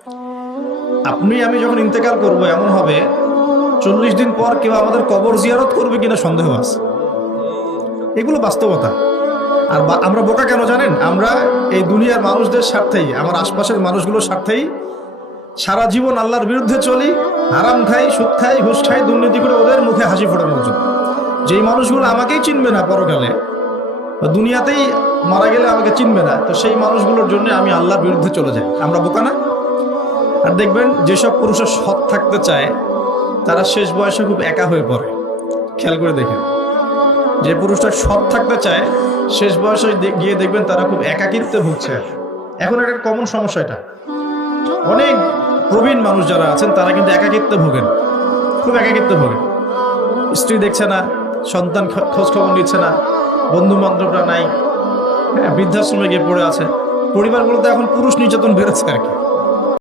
আপনি আমি যখন ইন্তেকাল করব এমন হবে 40 দিন পর কেউ আমাদের কবর জিয়ারত করবে কিনা সন্দেহ আছে। এগুলো বাস্তবতা। আর আমরা বোকা কেন জানেন? আমরা এই দুনিয়ার মানুষদের স্বার্থেই, আমার আশপাশের মানুষগুলোর স্বার্থেই সারা জীবন আল্লাহর বিরুদ্ধে চলি, হারাম খাই, সুদ খাই, ঘুষ খাই, দুর্নীতি করে ওদের মুখে হাসি ফোটানোর জন্য। যেই মানুষগুলো আমাকেই চিনবে না পরকালে, দুনিয়াতেই মারা গেলে আমাকে চিনবে না, তো সেই মানুষগুলোর জন্য আমি আল্লাহর বিরুদ্ধে চলে যাই। আমরা বোকা না? আর দেখবেন যেসব পুরুষের সৎ থাকতে চায় তারা শেষ বয়সে খুব একা হয়ে পড়ে। খেয়াল করে দেখেন, যে পুরুষটা সৎ থাকতে চায় শেষ বয়সে গিয়ে দেখবেন তারা খুব একাকিত্বে ভুগছে। এখন একটা কমন সমস্যা, এটা অনেক প্রবীণ মানুষ যারা আছেন তারা কিন্তু একাকিত্বে ভোগেন, খুব একাকিত্বে ভোগেন। স্ত্রী দেখছে না, সন্তান খোঁজ খবর নিচ্ছে না, বন্ধু বান্ধবরা নাই, বৃদ্ধাশ্রমে গিয়ে পড়ে আছে। পরিবারগুলোতে এখন পুরুষ নির্যাতন বেড়েছে আর কি।